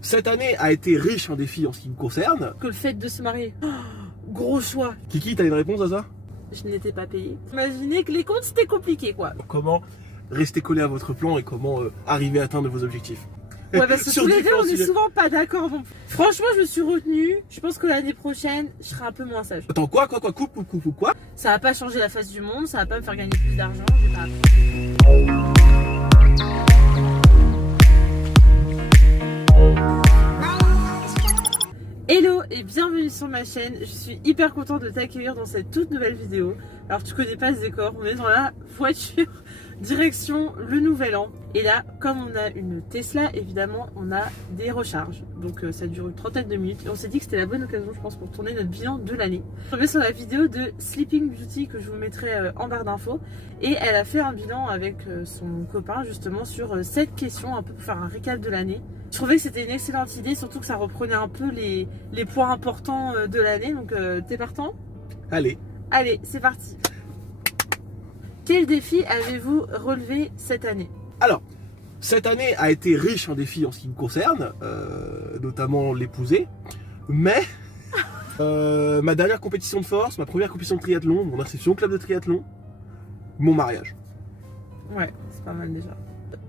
Cette année a été riche en défis en ce qui me concerne. Que le fait de se marier. Oh, gros choix. Kiki, t'as une réponse à ça? Je n'étais pas payée. Imaginez que les comptes c'était compliqué quoi. Comment rester collé à votre plan et comment arriver à atteindre vos objectifs? Ouais, parce que Sur tous les deux différents on est sujets. souvent pas d'accord non plus. Franchement, je me suis retenue. Je pense que l'année prochaine, je serai un peu moins sage. Attends, quoi? Quoi? Ça va pas changer la face du monde, ça va pas me faire gagner plus d'argent. Je vais pas... Hello et bienvenue sur ma chaîne, je suis hyper contente de t'accueillir dans cette toute nouvelle vidéo. Alors tu connais pas ce décor, on est dans la voiture direction le nouvel an. Et là, comme on a une Tesla, évidemment on a des recharges. Donc ça dure une trentaine de minutes et on s'est dit que c'était la bonne occasion je pense pour tourner notre bilan de l'année. Je reviens sur la vidéo de Sleeping Beauty que je vous mettrai en barre d'infos. Et elle a fait un bilan avec son copain justement sur 7 questions, un peu pour faire un récap de l'année. Je trouvais que c'était une excellente idée, surtout que ça reprenait un peu les points importants de l'année. Donc t'es partant? Allez. Allez, c'est parti. Quel défi avez-vous relevé cette année? Alors, cette année a été riche en défis en ce qui me concerne, notamment l'épouser. Mais ma dernière compétition de force, ma première compétition de triathlon, mon inscription au club de triathlon, mon mariage. Ouais, c'est pas mal déjà.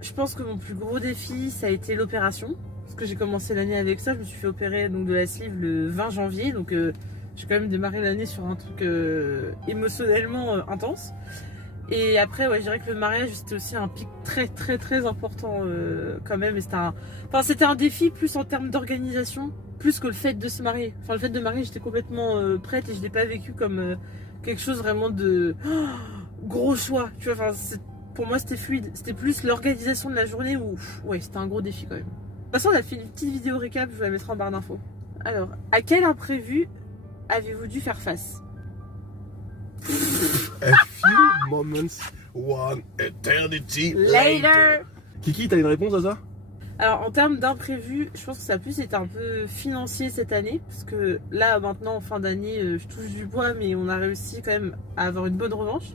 Je pense que mon plus gros défi, ça a été l'opération. Parce que j'ai commencé l'année avec ça. Je me suis fait opérer donc, de la sleeve le 20 janvier. Donc j'ai quand même démarré l'année sur un truc émotionnellement intense. Et après, ouais, je dirais que le mariage, c'était aussi un pic très important quand même. Et c'était un défi plus en termes d'organisation, plus que le fait de se marier. Enfin, le fait de marier, j'étais complètement prête et je l'ai pas vécu comme quelque chose vraiment de gros choix. Tu vois, enfin, pour moi, c'était fluide. C'était plus l'organisation de la journée où, ouais, c'était un gros défi quand même. De toute façon, on a fait une petite vidéo récap, je vous la mettrai en barre d'infos. Alors, à quel imprévu avez-vous dû faire face? A few moments, one eternity later. Kiki, t'as une réponse à ça? Alors en termes d'imprévu, je pense que ça a plus été un peu financier cette année. Parce que là maintenant en fin d'année, je touche du bois mais on a réussi quand même à avoir une bonne revanche.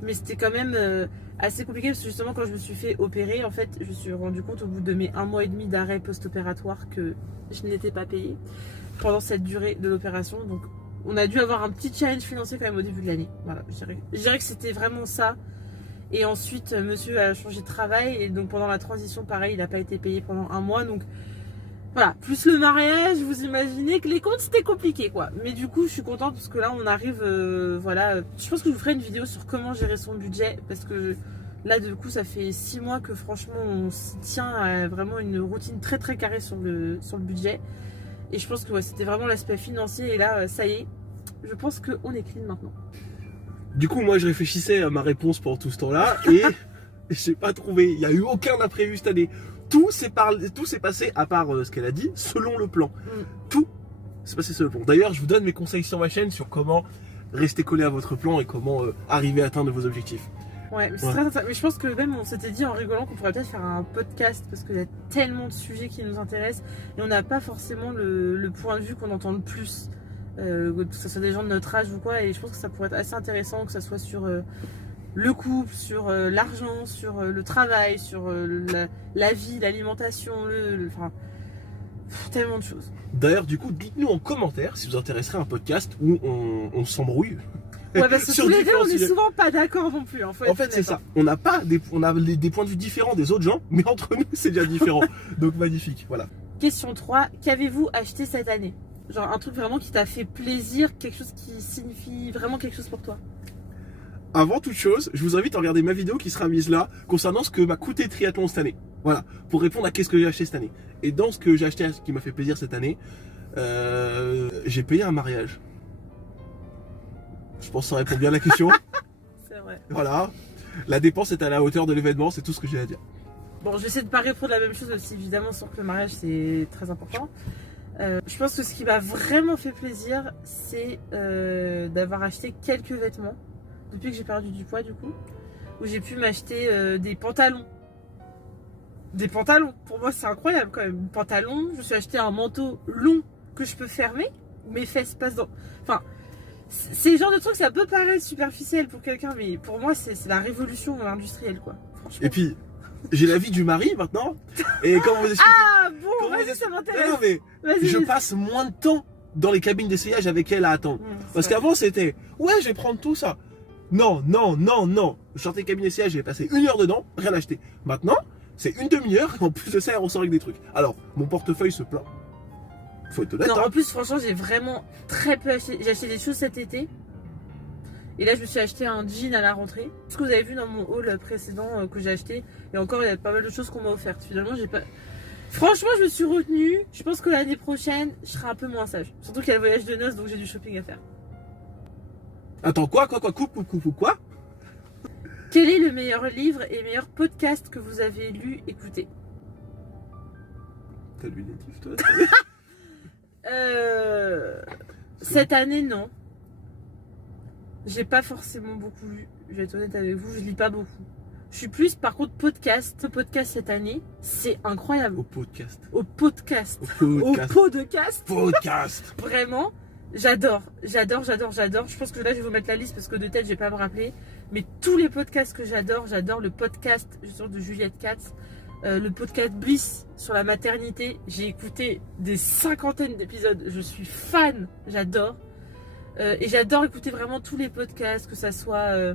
Mais c'était quand même assez compliqué parce que justement quand je me suis fait opérer, en fait je me suis rendu compte au bout de mes 1 mois et demi d'arrêt post-opératoire que je n'étais pas payée pendant cette durée de l'opération. Donc on a dû avoir un petit challenge financier quand même au début de l'année. Voilà, je dirais que c'était vraiment ça. Et ensuite, monsieur a changé de travail et donc pendant la transition, pareil, il n'a pas été payé pendant 1 mois. Donc voilà, plus le mariage, vous imaginez que les comptes c'était compliqué quoi. Mais du coup, je suis contente parce que là, on arrive, voilà. Je pense que je vous ferai une vidéo sur comment gérer son budget parce que là, du coup, ça fait 6 mois que franchement, on s'y tient à vraiment une routine très carrée sur le budget. Et je pense que ouais, c'était vraiment l'aspect financier et là, ça y est, je pense qu'on est clean maintenant. Du coup, moi, je réfléchissais à ma réponse pendant tout ce temps-là et j'ai pas trouvé. Il n'y a eu aucun imprévu cette année. Tout s'est passé, à part ce qu'elle a dit, selon le plan. Tout s'est passé selon le plan. D'ailleurs, je vous donne mes conseils sur ma chaîne sur comment rester collé à votre plan et comment arriver à atteindre vos objectifs. Ouais, mais c'est très intéressant. Mais je pense que même on s'était dit en rigolant qu'on pourrait peut-être faire un podcast parce qu'il y a tellement de sujets qui nous intéressent et on n'a pas forcément le point de vue qu'on entend le plus. Que ce soit des gens de notre âge ou quoi, et je pense que ça pourrait être assez intéressant que ça soit sur le couple, sur l'argent, sur le travail, sur la vie, l'alimentation, enfin tellement de choses. D'ailleurs, du coup, dites-nous en commentaire si vous intéresserait un podcast où on s'embrouille. Ouais, parce que sur tous les deux différents on est sujets. souvent pas d'accord non plus. En fait, c'est ça. On a des points de vue différents des autres gens, mais entre nous, c'est déjà différent. Donc magnifique, voilà. Question 3, qu'avez-vous acheté cette année? Genre un truc vraiment qui t'a fait plaisir, quelque chose qui signifie vraiment quelque chose pour toi. Avant toute chose, je vous invite à regarder ma vidéo qui sera mise là concernant ce que m'a coûté triathlon cette année. Voilà, pour répondre à qu'est-ce que j'ai acheté cette année. Et dans ce que j'ai acheté, ce qui m'a fait plaisir cette année, j'ai payé un mariage. Je pense que ça répond bien à la question. C'est vrai. Voilà, la dépense est à la hauteur de l'événement, c'est tout ce que j'ai à dire. Bon, je vais essayer de pas répondre la même chose aussi évidemment, sur que le mariage c'est très important. Je pense que ce qui m'a vraiment fait plaisir, c'est d'avoir acheté quelques vêtements depuis que j'ai perdu du poids du coup, où j'ai pu m'acheter des pantalons. Des pantalons, pour moi c'est incroyable quand même. Pantalons, je me suis acheté un manteau long que je peux fermer, où mes fesses passent dans... Enfin, c'est le genre de truc, ça peut paraître superficiel pour quelqu'un, mais pour moi c'est la révolution industrielle quoi. Franchement. Et puis, j'ai la vie du mari maintenant. Et comment vous expliquer Ah bon, Comment vas-y, vous ça Non, m'intéresse. non, mais Vas-y, je vas-y. passe moins de temps dans les cabines d'essayage avec elle à attendre. Parce c'est qu'avant c'était, ouais, je vais prendre tout ça. Non, non, non, non. Je sortais cabine d'essayage, j'ai passé 1 heure dedans, rien acheté. Maintenant, c'est une demi-heure, et en plus de ça, elle ressort avec des trucs. Alors, mon portefeuille se plaint. Faut être honnête, Non, hein. en plus, franchement, j'ai vraiment très peu acheté. J'ai acheté des choses cet été. Et là, je me suis acheté un jean à la rentrée. Ce que vous avez vu dans mon haul précédent que j'ai acheté. Et encore, il y a pas mal de choses qu'on m'a offertes. Finalement, j'ai pas. Franchement, je me suis retenue. Je pense que l'année prochaine, je serai un peu moins sage. Surtout qu'il y a le voyage de noces, donc j'ai du shopping à faire. Attends, quoi? Quel est le meilleur livre et meilleur podcast que vous avez lu, écouté? T'as lu des livres, toi? Cette année, non. J'ai pas forcément beaucoup lu. Je vais être honnête avec vous, je lis pas beaucoup. Je suis plus, par contre, podcast. Ce podcast cette année, c'est incroyable. Au podcast. Au podcast. Au Au podcast. podcast. Podcast. Vraiment, j'adore. Je pense que là, je vais vous mettre la liste parce que de tête, je vais pas me rappeler. Mais tous les podcasts que j'adore le podcast justement de Juliette Katz, le podcast Bliss sur la maternité. J'ai écouté des cinquantaines d'épisodes. Je suis fan, j'adore. Et j'adore écouter vraiment tous les podcasts, que ça soit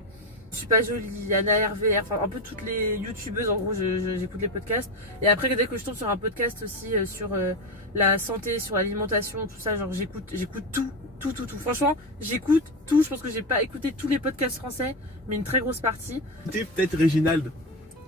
Je suis pas jolie, Anna RVR, enfin un peu toutes les youtubeuses, en gros j'écoute les podcasts. Et après dès que je tombe sur un podcast aussi sur la santé, sur l'alimentation, tout ça, genre j'écoute tout. Franchement, j'écoute tout. Je pense que j'ai pas écouté tous les podcasts français, mais une très grosse partie. T'es peut-être Réginald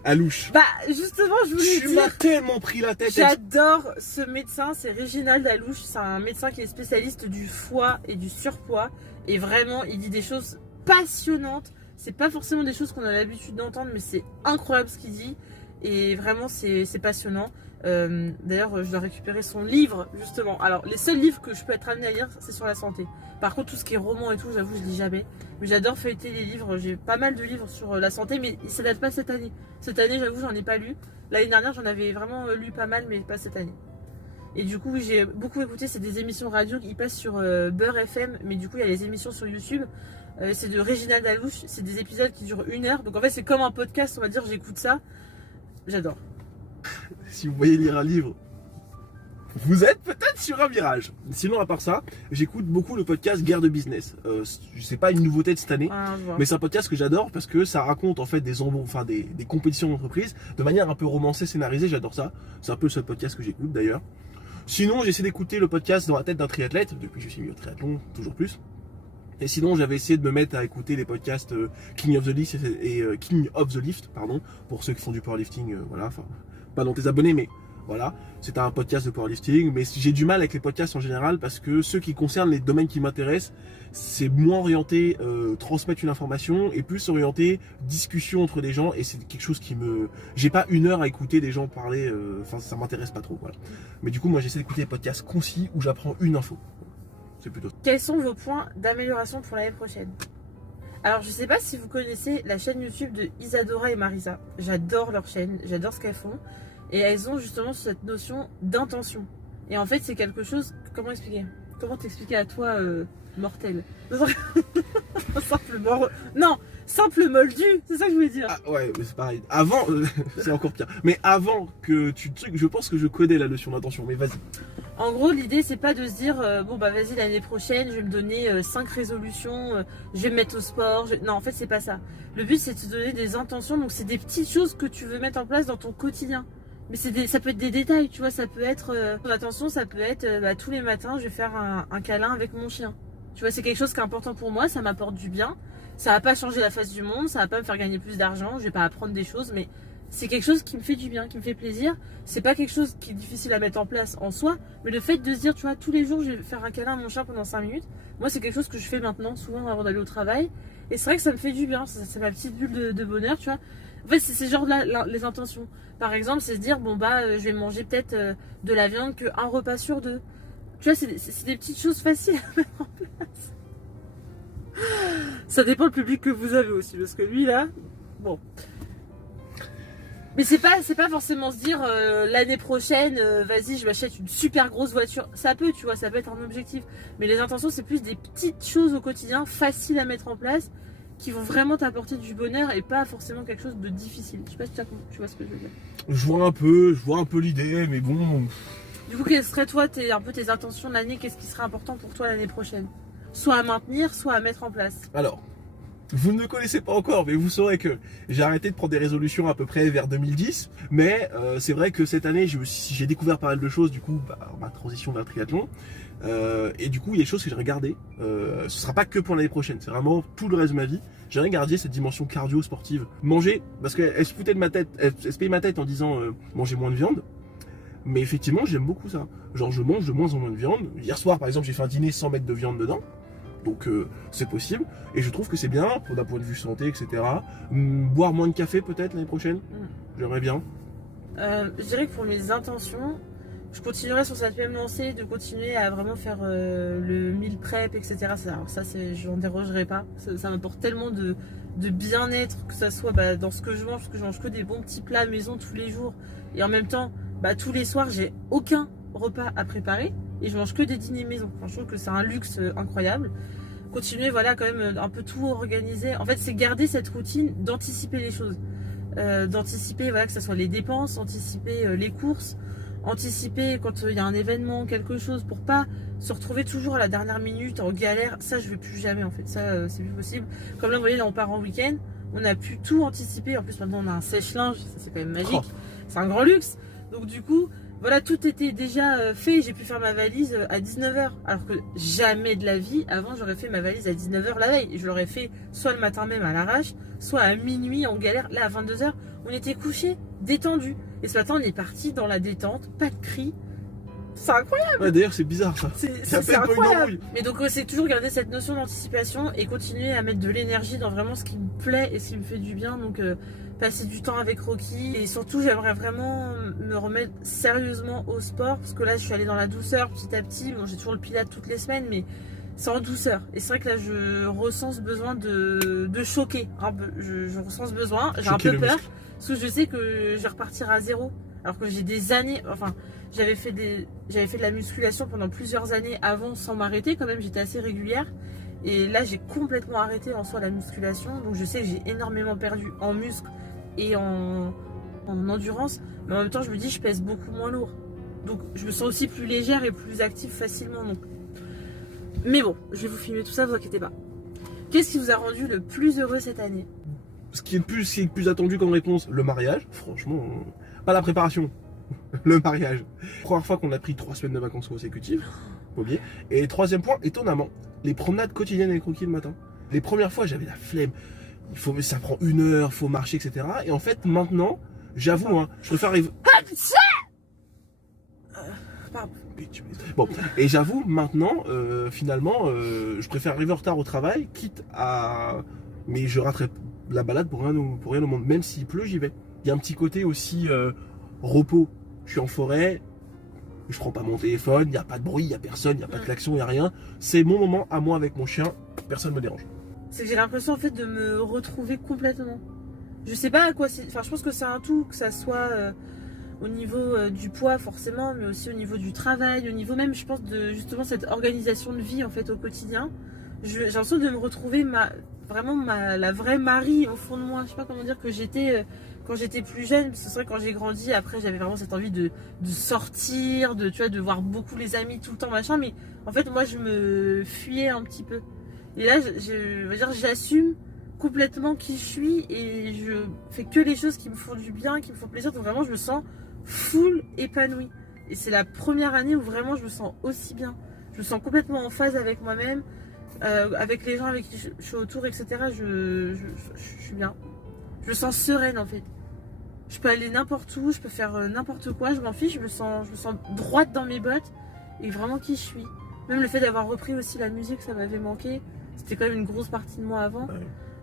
Alouche. Bah justement, je voulais Tu dire. m'as tellement pris la tête. J'adore ce médecin, c'est Réginald Alouche. C'est un médecin qui est spécialiste du foie et du surpoids. Et vraiment, il dit des choses passionnantes. C'est pas forcément des choses qu'on a l'habitude d'entendre, mais c'est incroyable ce qu'il dit. Et vraiment, c'est passionnant. D'ailleurs, je dois récupérer son livre, justement. Alors, les seuls livres que je peux être amenée à lire, c'est sur la santé. Par contre, tout ce qui est roman et tout, j'avoue, je lis jamais. Mais j'adore feuilleter les livres. J'ai pas mal de livres sur la santé, mais ça date pas cette année. Cette année, j'avoue, j'en ai pas lu. L'année dernière, j'en avais vraiment lu pas mal, mais pas cette année. Et du coup, j'ai beaucoup écouté. C'est des émissions radio qui passent sur Beurre FM, mais du coup, il y a les émissions sur YouTube. C'est de Réginald Alouche. C'est des épisodes qui durent 1 heure. Donc en fait, c'est comme un podcast, on va dire. J'écoute ça. J'adore. Si vous voyez lire un livre, vous êtes peut-être sur un virage. Sinon, à part ça, j'écoute beaucoup le podcast Guerre de Business. C'est pas une nouveauté de cette année, Ah, je vois. mais c'est un podcast que j'adore parce que ça raconte en fait des compétitions d'entreprise de manière un peu romancée, scénarisée. J'adore ça. C'est un peu le seul podcast que j'écoute d'ailleurs. Sinon, j'essaie d'écouter le podcast Dans la tête d'un triathlète depuis que je suis mis au triathlon, toujours plus. Et sinon, j'avais essayé de me mettre à écouter les podcasts King of the Lift et King of the Lift, pardon, pour ceux qui font du powerlifting, voilà, enfin, pas dans tes abonnés, mais voilà, c'est un podcast de powerlifting, mais j'ai du mal avec les podcasts en général parce que ceux qui concernent les domaines qui m'intéressent, c'est moins orienté transmettre une information et plus orienté discussion entre des gens, et c'est quelque chose qui me... J'ai pas 1 heure à écouter des gens parler, enfin ça m'intéresse pas trop, voilà. Mais du coup, moi j'essaie d'écouter des podcasts concis où j'apprends une info. C'est plutôt... Quels sont vos points d'amélioration pour l'année prochaine? Alors, je sais pas si vous connaissez la chaîne YouTube de Isadora et Marisa. J'adore leur chaîne, j'adore ce qu'elles font. Et elles ont justement cette notion d'intention. Et en fait, c'est quelque chose... Comment expliquer? Comment t'expliquer à toi, mortel? Simple moldu, c'est ça que je voulais dire. Ah ouais, mais c'est pareil. Avant, c'est encore pire. Mais avant que tu trucs, je pense que je connais la notion d'intention. Mais vas-y. En gros, l'idée, c'est pas de se dire bon bah vas-y, l'année prochaine, je vais me donner 5 résolutions, je vais me mettre au sport. Non, en fait, c'est pas ça. Le but, c'est de te donner des intentions. Donc, c'est des petites choses que tu veux mettre en place dans ton quotidien. Mais ça peut être des détails, tu vois. Ça peut être attention, ça peut être tous les matins, je vais faire un câlin avec mon chien. Tu vois, c'est quelque chose qui est important pour moi. Ça m'apporte du bien. Ça va pas changer la face du monde. Ça va pas me faire gagner plus d'argent. Je vais pas apprendre des choses, mais c'est quelque chose qui me fait du bien, qui me fait plaisir. C'est pas quelque chose qui est difficile à mettre en place en soi, mais le fait de se dire, tu vois, tous les jours, je vais faire un câlin à mon chat pendant 5 minutes. Moi, c'est quelque chose que je fais maintenant, souvent avant d'aller au travail. Et c'est vrai que ça me fait du bien. C'est ma petite bulle de bonheur, tu vois. En fait, c'est genre les intentions. Par exemple, c'est se dire, bon, bah, je vais manger peut-être de la viande qu'un repas sur 2. Tu vois, c'est des petites choses faciles à mettre en place. Ça dépend le public que vous avez aussi, parce que lui, là, bon. Mais c'est pas forcément se dire l'année prochaine, vas-y, je m'achète une super grosse voiture. Ça peut, tu vois, ça peut être un objectif. Mais les intentions, c'est plus des petites choses au quotidien, faciles à mettre en place qui vont vraiment t'apporter du bonheur et pas forcément quelque chose de difficile. Je sais pas si tu vois ce que je veux dire. Je vois un peu l'idée, mais bon. Du coup, quelles seraient toi tes intentions de l'année? Qu'est-ce qui serait important pour toi l'année prochaine? Soit à maintenir, soit à mettre en place. Alors, vous ne me connaissez pas encore, mais vous saurez que j'ai arrêté de prendre des résolutions à peu près vers 2010. Mais c'est vrai que cette année, j'ai découvert pas mal de choses, du coup, ma transition vers le triathlon. Et du coup, il y a des choses que j'ai regardées. Ce sera pas que pour l'année prochaine, c'est vraiment tout le reste de ma vie. J'ai regardé cette dimension cardio sportive. Manger, parce qu'elle se foutait de ma tête, elle se payait ma tête en disant manger moins de viande. Mais effectivement, j'aime beaucoup ça. Genre, je mange de moins en moins de viande. Hier soir, par exemple, j'ai fait un dîner sans mettre de viande dedans. Donc c'est possible. Et je trouve que c'est bien, d'un point de vue santé, etc. Boire moins de café peut-être l'année prochaine. J'aimerais bien. Je dirais que pour mes intentions, je continuerai sur cette même lancée, de continuer à vraiment faire le meal prep, etc. Alors ça, je n'en dérogerai pas. Ça m'apporte tellement de bien-être, que ça soit dans ce que je mange, parce que je mange que des bons petits plats maison tous les jours. Et en même temps, tous les soirs, j'ai aucun repas à préparer. Et je mange que des dîners maison. Enfin, je trouve que c'est un luxe incroyable. Continuer, voilà, quand même un peu tout organiser. En fait, c'est garder cette routine d'anticiper les choses. D'anticiper, voilà, que ce soit les dépenses, anticiper les courses, anticiper quand il y a un événement, quelque chose, pour pas se retrouver toujours à la dernière minute en galère. Ça, je vais plus jamais, en fait. Ça, c'est plus possible. Comme là, vous voyez, là, on part en week-end. On a pu tout anticiper. En plus, maintenant, on a un sèche-linge. Ça, c'est quand même magique. C'est un grand luxe. Donc, du coup, voilà, tout était déjà fait. J'ai pu faire ma valise à 19h. Alors que jamais de la vie, avant, j'aurais fait ma valise à 19h la veille. Et je l'aurais fait soit le matin même à l'arrache, soit à minuit en galère. Là, à 22h, on était couchés, détendus. Et ce matin, on est parti dans la détente, pas de cris. C'est incroyable. Ouais, d'ailleurs, c'est bizarre ça. C'est incroyable. Mais donc, c'est toujours garder cette notion d'anticipation et continuer à mettre de l'énergie dans vraiment ce qui me plaît et ce qui me fait du bien. Donc, passer du temps avec Rocky. Et surtout, j'aimerais vraiment me remettre sérieusement au sport. Parce que là, je suis allée dans la douceur petit à petit. Bon, j'ai toujours le Pilates toutes les semaines, mais c'est en douceur. Et c'est vrai que là, je ressens ce besoin de choquer. Un peu. Je ressens ce besoin. J'ai un peu peur. Parce que je sais que je vais repartir à zéro. Alors que j'ai des années. Enfin, j'avais fait de la musculation pendant plusieurs années avant sans m'arrêter. Quand même, j'étais assez régulière. Et là, j'ai complètement arrêté en soi la musculation. Donc, je sais que j'ai énormément perdu en muscle et en endurance. Mais en même temps, je me dis, je pèse beaucoup moins lourd. Donc, je me sens aussi plus légère et plus active facilement. Donc. Mais bon, je vais vous filmer tout ça, vous inquiétez pas. Qu'est-ce qui vous a rendu le plus heureux cette année? Ce qui est le plus attendu comme réponse, le mariage. Franchement, pas la préparation. Le mariage. Première fois qu'on a pris 3 semaines de vacances consécutives. Oublié. Et troisième point, étonnamment, les promenades quotidiennes avec Rocky le matin. Les premières fois, j'avais la flemme. Ça prend 1 heure, faut marcher, etc. Et en fait, maintenant, j'avoue, je préfère arriver. Pardon. Bon, et j'avoue, maintenant, finalement, je préfère arriver en retard au travail, quitte à. Mais je raterai la balade pour rien au monde. Même s'il pleut, j'y vais. Il y a un petit côté aussi repos. Je suis en forêt. Je prends pas mon téléphone, il n'y a pas de bruit, il n'y a personne, il n'y a pas de klaxon, il n'y a rien. C'est mon moment à moi avec mon chien, personne ne me dérange. C'est que j'ai l'impression en fait de me retrouver complètement. Je sais pas à quoi c'est. Enfin, je pense que c'est un tout, que ça soit au niveau du poids forcément, mais aussi au niveau du travail, au niveau même, je pense, de justement cette organisation de vie en fait au quotidien. J'ai l'impression de me retrouver la vraie Marie au fond de moi. Je sais pas comment dire que j'étais. Quand j'étais plus jeune, c'est vrai quand j'ai grandi, après j'avais vraiment cette envie de sortir, de voir beaucoup les amis tout le temps, machin, mais en fait moi je me fuyais un petit peu. Et là, je veux dire, j'assume complètement qui je suis et je fais que les choses qui me font du bien, qui me font plaisir, donc vraiment je me sens full épanouie. Et c'est la première année où vraiment je me sens aussi bien. Je me sens complètement en phase avec moi-même, avec les gens avec qui je suis autour, etc. Je suis bien. Je me sens sereine en fait. Je peux aller n'importe où, je peux faire n'importe quoi, je m'en fiche, je me sens droite dans mes bottes et vraiment qui je suis. Même le fait d'avoir repris aussi la musique, ça m'avait manqué. C'était quand même une grosse partie de moi avant. Ouais.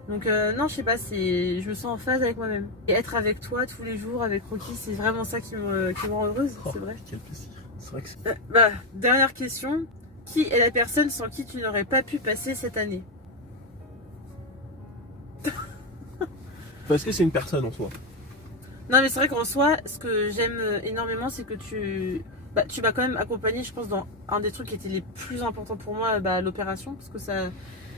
Donc non, je sais pas, je me sens en phase avec moi-même. Et être avec toi tous les jours, avec Rocky, c'est vraiment ça qui me rend heureuse, c'est vrai. Quel plaisir. C'est vrai que dernière question. Qui est la personne sans qui tu n'aurais pas pu passer cette année? Parce que c'est une personne en soi. Non mais c'est vrai qu'en soi, ce que j'aime énormément, c'est que tu m'as quand même accompagné, je pense, dans un des trucs qui étaient les plus importants pour moi, l'opération, parce que ça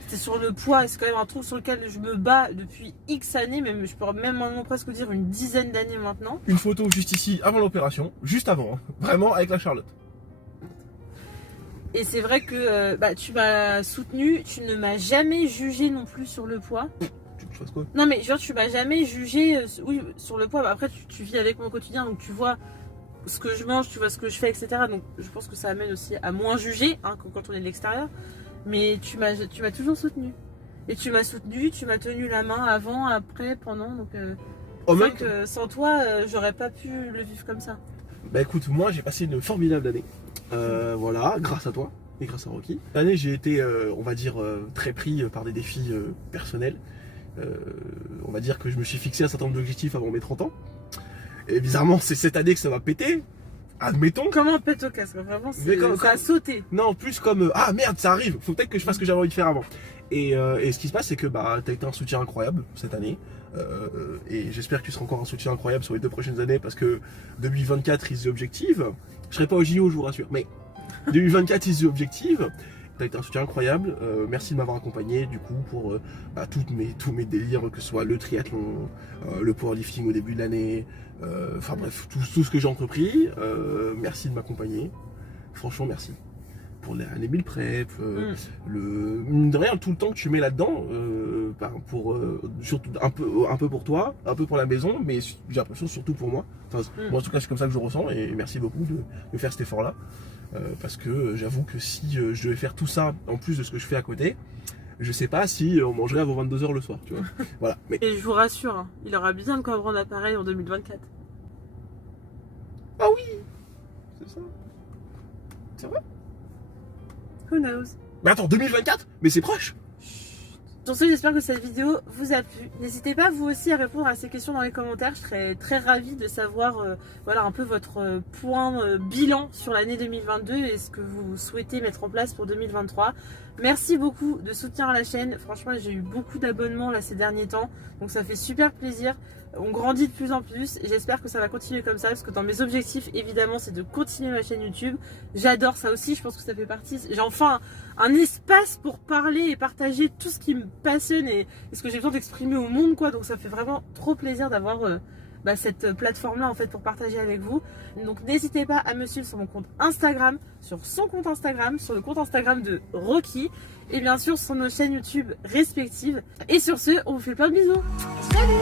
C'était sur le poids, et c'est quand même un truc sur lequel je me bats depuis X années, même je peux même maintenant presque dire une dizaine d'années maintenant. Une photo juste ici avant l'opération, juste avant, hein. Vraiment avec la Charlotte. Et c'est vrai que tu m'as soutenu, tu ne m'as jamais jugé non plus sur le poids. Tu veux que je fasse quoi? Non mais genre tu m'as jamais jugé oui, sur le poids. Bah, après tu vis avec mon quotidien, donc tu vois ce que je mange, tu vois ce que je fais, etc. Donc je pense que ça amène aussi à moins juger hein, quand on est de l'extérieur. Mais tu m'as toujours soutenu. Et tu m'as soutenu, tu m'as tenu la main avant, après, pendant. Donc c'est vrai que sans toi, j'aurais pas pu le vivre comme ça. Bah écoute, moi j'ai passé une formidable année. Voilà, grâce à toi et grâce à Rocky. L'année j'ai été, on va dire, très pris par des défis personnels. On va dire que je me suis fixé un certain nombre d'objectifs avant mes 30 ans. Et bizarrement, c'est cette année que ça va péter. Admettons. Comment pète au casque? Vraiment, ça a sauté. Non, plus comme ah merde, ça arrive. Faut peut-être que je fasse ce que j'avais envie de faire avant. Et ce qui se passe, c'est que bah t'as été un soutien incroyable cette année. Et j'espère que tu seras encore un soutien incroyable sur les 2 prochaines années parce que 2024 is the objective. Je serai pas au JO, je vous rassure. Mais 2024 is the objective. T'as été un soutien incroyable. Merci de m'avoir accompagné du coup pour tous mes délires, que ce soit le triathlon, le powerlifting au début de l'année. Enfin bref, tout ce que j'ai entrepris. Merci de m'accompagner. Franchement, merci. Pour les meal prep, mine de rien, tout le temps que tu mets là-dedans, surtout un peu pour toi, un peu pour la maison, mais j'ai l'impression surtout pour moi. Enfin, moi en tout cas c'est comme ça que je ressens et merci beaucoup de faire cet effort-là. Parce que j'avoue que si je devais faire tout ça en plus de ce que je fais à côté, je sais pas si on mangerait avant 22h le soir, tu vois. Voilà. Mais... Et je vous rassure, hein, il aura bien de quoi prendre l'appareil en 2024. Ah oui, c'est ça. C'est vrai. Who knows? Mais attends, 2024? Mais c'est proche. Sur ce, j'espère que cette vidéo vous a plu. N'hésitez pas vous aussi à répondre à ces questions dans les commentaires. Je serais très ravie de savoir voilà, un peu votre point bilan sur l'année 2022 et ce que vous souhaitez mettre en place pour 2023. Merci beaucoup de soutenir la chaîne. Franchement, j'ai eu beaucoup d'abonnements là ces derniers temps. Donc ça fait super plaisir. On grandit de plus en plus et j'espère que ça va continuer comme ça parce que dans mes objectifs, évidemment, c'est de continuer ma chaîne YouTube. J'adore ça aussi, je pense que ça fait partie. J'ai enfin un espace pour parler et partager tout ce qui me passionne et ce que j'ai besoin d'exprimer au monde, quoi. Donc ça fait vraiment trop plaisir d'avoir cette plateforme-là en fait pour partager avec vous. Donc n'hésitez pas à me suivre sur mon compte Instagram, sur son compte Instagram, sur le compte Instagram de Rocky et bien sûr sur nos chaînes YouTube respectives. Et sur ce, on vous fait plein de bisous. Salut!